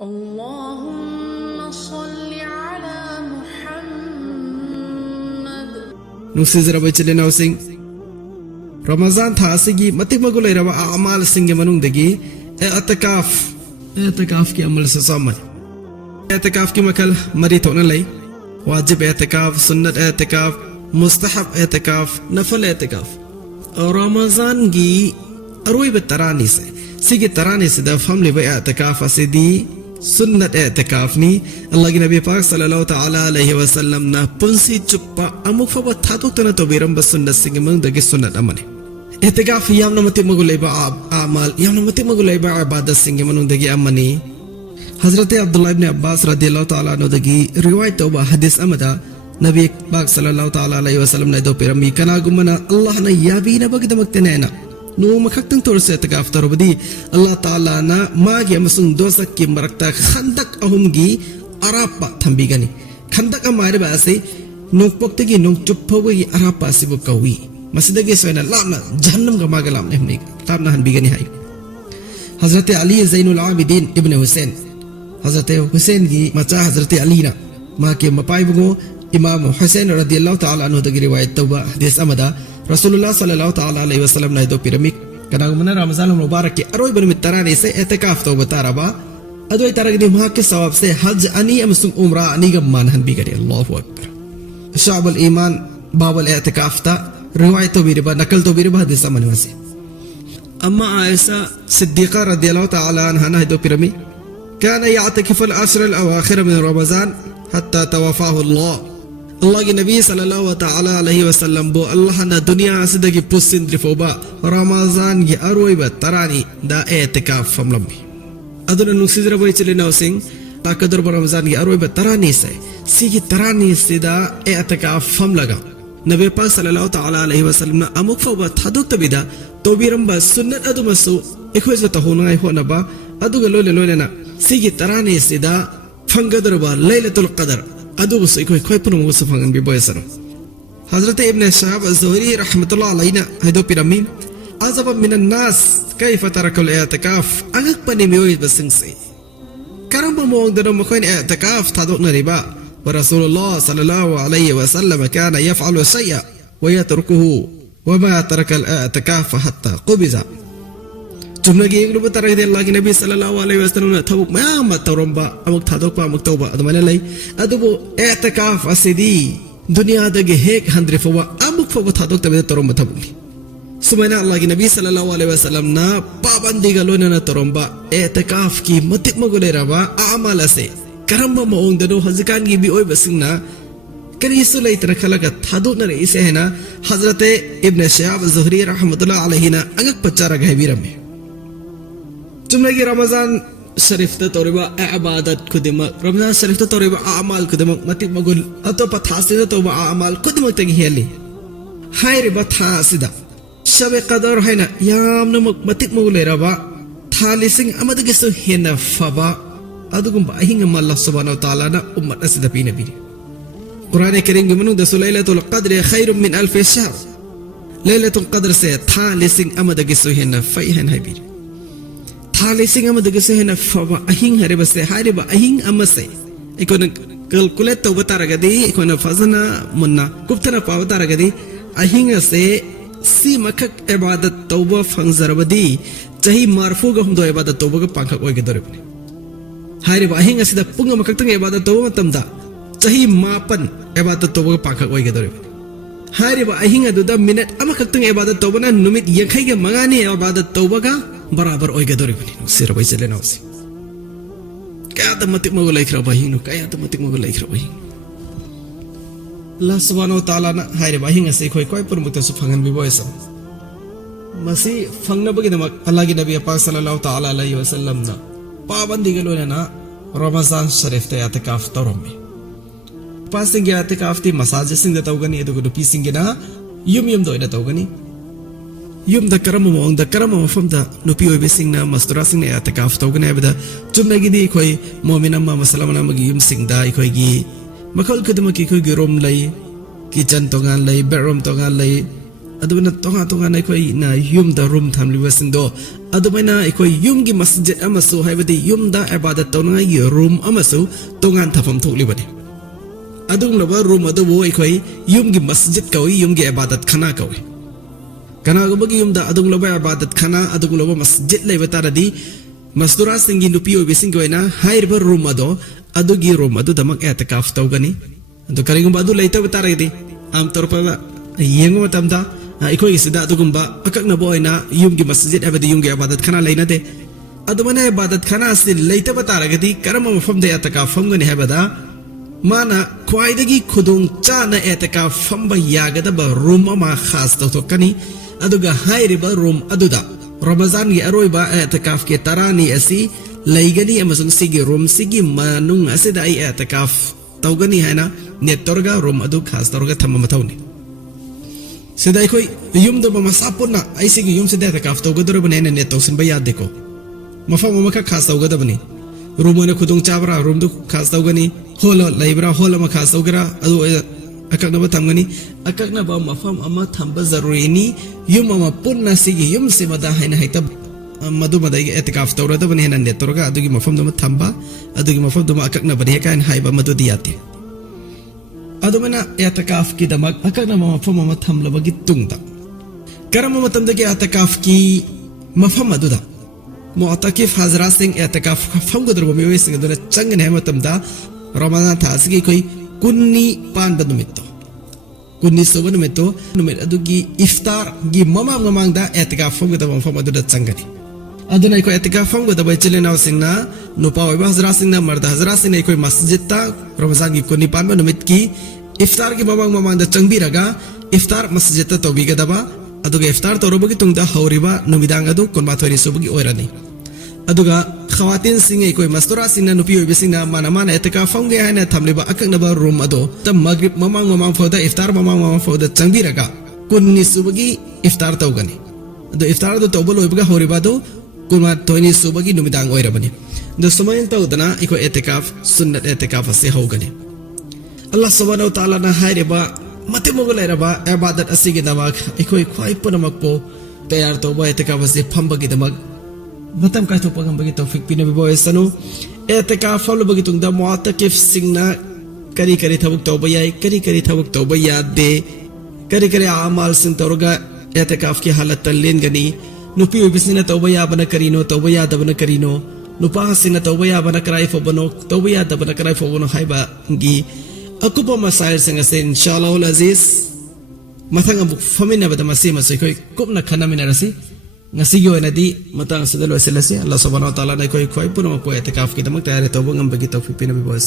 اللهم صل على محمد नुसिजरबे चलेनाव सिंह रमजान था सिगी मतिक मगुलै रवा अमाल सिंह मनुंग दगी एतकाफ की अमल से सामल एतकाफ की मकल मरी तो न लई वाजिब एतकाफ सुन्नत एतकाफ मुस्तहब एतकाफ नफल एतकाफ और रमजान की अरोई बतरानी से सिगी तरानी से दफम ले एतकाफ असिदी सुन्नत एतकाफ नी अल्लाह के नबी पाक सल्लल्लाहु तआला अलैहि वसल्लम ना पुंसी चुप्पा अमुक फब थातुक तना तो बिरम बस सुन्नत सिंग मंग दगे सुन्नत अमने एतकाफ यामना मति मगुलेबा अमाल यामना मति मगुलेबा इबादत सिंग मंग दगे अमनी हजरत अब्दुल्लाह इब्न अब्बास रदियल्लाहु तआला अन्हु दगी रिवायत तोबा हदीस अमदा नबी पाक सल्लल्लाहु तआला अलैहि वसल्लम ने दो पिरमी कना गुमना अल्लाह ना याबीना बगदमक तेना नो मखक्तंग तोरसे एतकाफ तोरबदी अल्लाह ताला ना मागी अमसुंग दोसक की मरक्ता खंदक अहुमगी अरापा थंबीगनी खंदक अमारे बासे नोकपोक्तगी नोक चुप्पवगी अरापा सिबु कवी मसिदगी सोना लामना जहन्नम का मागे लामने हमने लामना हनबीगनी हाई हजरत अली ज़ैनुल आबिदीन इब्न हुसैन हजरत हुसैन की मचा हजरत अली ना मां के मपाइबगो इमाम हुसैन रदियल्लाहु ताला अन्हु दगी रिवायत तौबा हदीस अमदा रसूलुल्लाह सल्लल्लाहु ताला अलैहि वसल्लम ने दो पिरमिक कना मना रमजान मुबारक के अरोई बन मितराने से एतकाफ तो बतारबा अदोई तरगनी मां के सवाब से हज अनी अमसुम उम्रा अनी गमान हन भी करे अल्लाहु अकबर शाबुल ईमान बाबुल एतकाफ ता रिवायत तो बिरबा नकल तो बिरबा हदीस मनवसे अम्मा आयशा सिद्दीका रदियल्लाहु ताला अन्हा ने दो पिरमी कान यातकिफ अल अशर अल अवाखिर मिन रमजान हत्ता तवफाहु अल्लाह अल्लाह के नबी सल्लल्लाहु तआला अलैहि वसल्लम बो अल्लाह ना दुनिया सिदगी पुसिंद्रि फोबा रमजान की अरोई तरानी दा एतकाफ फमलम्बी अदुन नुसिजर बोई चले नौ सिंह ताकदर रमजान की अरोई तरानी से सीगी तरानी सिदा एतकाफ फम लगा नबी पाक सल्लल्लाहु तआला अलैहि वसल्लम ना अमुक फोबा थादुक तबिदा तो बिरंबा सुन्नत अदुमसु एखोइज त होनाय होनबा अदुगा लोले लोलेना सीगी तरानी सिदा फंगदरबा लैलतुल कदर अदुबस इकोय खोय पुनु मुसफंगन बि बयसर हजरत इब्न शहाब az-zuhri रहमतुल्लाह अलैना हदो पिरमी अजब मिनन नास कैफ तरकल एतकाफ अगक पने मियोय बसिंग से करम मोंग दर मखोइन एतकाफ थादो नरिबा व रसूलुल्लाह सल्लल्लाहु अलैहि वसल्लम काना यफअलु शay'a व यतरुकुहु व मा तरकल एतकाफ हत्ता कुबिजा जुमनगी एक रूप तरह दे अल्लाह के नबी सल्लल्लाहु अलैहि वसल्लम ने थबुक मयाम तौरंबा अमुक थादोक अमुक तौबा अदमने लई अदुबो एतकाफ असिदी दुनिया दगे हेक हंद्रे फवा अमुक फवा थादोक तबे तौरंबा थबुक सुमैना अल्लाह के नबी सल्लल्लाहु अलैहि वसल्लम ना पाबंदी गलोने ना तौरंबा एतकाफ की मतिक मगुले रवा अमल से करम मोंग दनो हजकान की भी ओय बसिंगना करीसु लई तरखला का थादोक न इसे है ना हजरत इब्न शहाब az-zuhri रहमतुल्लाह अलैहि ना अगक पचारा गहबीरा में जुमलगी रमजान शरीफ तौरबा इबादत खुदिमक रमजान शरीफ तौरबा अमाल खुदिमक मति मगुल अतो पथासिदा तौबा अमाल खुदिमक तगी हेली हायरे बथासिदा शबे कदर हैना याम नमक मति मगुले रबा थालिसिंग अमदगे सो हेना फबा अदुगुम बाहिंग अल्लाह सुब्हानहु व तआला ना उम्मत असिदा पी नबी कुरान करीम के मनु दस लैलतुल क़द्र खैरुम मिन अल्फ शहर लैलतुल क़द्र से थालिसिंग अमदगे सो हेना फैहन है बीर थालिसिंग अमदगे से हेना फबा अहिंग हरे बसे हारे बा अहिंग अमसे इकोन कैलकुलेट तो बतारगदी इकोन फजना मुन्ना गुप्तना पावतारगदी अहिंग से सी मखक इबादत तौबा फंगजरबदी चही मारफू गम दो इबादत तौबा का पाखक ओगे दरबने हारे बा अहिंग असिदा पुंग मखक तंग इबादत तौबा मतमदा चही मापन इबादत तौबा का पाखक ओगे दरबने हारे बा अहिंग अदुदा मिनट अमखक तंग इबादत तौबा ना नुमित यखै के मंगानी इबादत तौबा का बराबर ओय गदोरी बनी सिर भाई चले ना उसी क्या तो मतिक मगो लाइक रहा भाई नो क्या तो मतिक मगो लाइक रहा भाई अल्लाह सुब्हानहु व तआला ना हायरे भाई से कोई पर मुक्त सुफंगन भी बॉयस मसी फंगना बगे नमक अल्लाह के नबी पाक सल्लल्लाहु तआला अलैहि वसल्लम ना पाबंदी गलो ना रमजान शरीफ ते एतकाफ तौरम में पासिंग एतकाफ ती मसाजिद सिंग तौगनी एदुगु दुपी सिंग ना युम दो ना तौगनी युम द करम मफम द नुपी ओइबे सिंगना मस्तुरा सिंगना एतकाफ तौगने बदा चुमनगी दी खोई मोमिना मा मसलमना मगी युम सिंगदा खोई गी मखल कदम की खोई गी रोम लई किचन तोगान लई बेडरूम तोगान लई adubana tonga na ikoi na yum da room thamliba singdo adubana ikoi yum gi masjid amasu haibadi yum da ibadat tawna gi room amasu tongan thafam thoklibani adung laba room adu wo ikoi yum gi masjid kawi yum gi ibadat khana kawi kana go bagi yum da adung laba ibadat khana adung laba masjid leba taradi masdura singi nupi obi singgoina hairba room ado adugi room adu damak etikaf tawgani adu karingum adu leita bataradi am torpa yengo matamda ikoi isida adugumba akakna boina yum gi masjid abadi yum gi ibadat khana leina de adumana ibadat khana sin leita bataragadi karama mafam de etikaf famgani habada mana khwaidagi khudung chana etikaf famba yagadaba room ama khas tawtokani aduga hairiba room aduda Ramazan gi aroiba etikaf ke tarani asi laigani amasung sigi room sigi manung asida ai etikaf tawgani haina net torga room adu khas torga thamma mathawni sida ikoi yum do ma sapuna ai sigi yum sida etikaf tawgadoro bane ne net tawsin ba yad deko mafam ma ka khas tawgadabani room ne khudung chabra room du khas tawgani hol laibra hol ma khas tawgra adu akakna ba thamgani akakna ba mafam ama thamba zaruri ni yum ama punna sigi yum se mada haina haita madu madai etikaf tawra da bane ne torga adugi mafam do thamba adugi mafam do akakna bane kan haiba madu diyate adumana etikaf ki damak akakna mafam ama thamla bagi tungda karama matam da ki etikaf ki mafam aduda mu'takif hazrat sing etikaf famgodro mi wesing do changne matam da ramadan tha sigi koi kunni pan badumito kunni soba numito numit adugi iftar gi mamang da etikaf famgoda mafam adu da changani aduna ko etikaf famgoda bai chilena singna nupa oi hazrat singna marda hazrat singna koi masjid ta ramazan gi kunni pan numit ki iftar gi mamang da changbiraga iftar masjid ta tobiga daba aduga iftar torobogi tungda hauriba numidang adu konma thori sobugi oirani aduga khawatin singai koi mastura singna nupi oi besingna mana etikaf famge haina thamliba akakna ba room ado ta maghrib mamang foda iftar mamang foda changbiraga kunni subagi iftar tawgani ado iftar do tawbal oibaga hauriba do kunma thoni subagi numidang oirabani do samayin tawdana iko etikaf sunnat etikaf ase hawgani Allah subhanahu wa ta'ala na hairiba mate mogolairaba ibadat asigi damak ikoi khwai punamak po tayar tawba etikaf ase phambagi damak matam kai to pagam bagi tawfik pinabi boy sanu etikaf falo bagi tungda mu'takif singna kari thabuk tawba yai kari thabuk tawba yade kari amal sin torga etikaf ki halat tallen gani nupi bisina tawba ya bana karino tawba ya dabana karino nupa sina tawba ya bana karai fo bano tawba ya dabana karai fo bano haiba gi akupa masail singa se inshallah ul aziz mathang abuk famina bada masi koi kupna khana mina rasi ngasi gi oina di matang sidalo selasi Allah subhanahu wa ta'ala na koi puno ko etikaf ki tamak tayari tawba ngam bagi tawfik pinabi boy